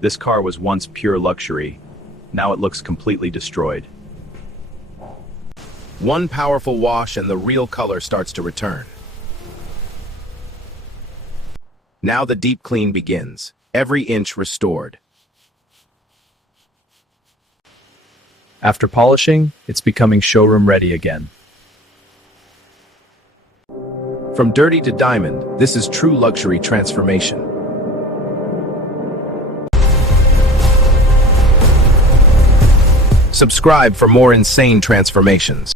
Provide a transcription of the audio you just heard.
This car was once pure luxury. Now it looks completely destroyed. One powerful wash and the real color starts to return. Now the deep clean begins, every inch restored. After polishing, it's becoming showroom ready again. From dirty to diamond, this is true luxury transformation. Subscribe for more insane transformations.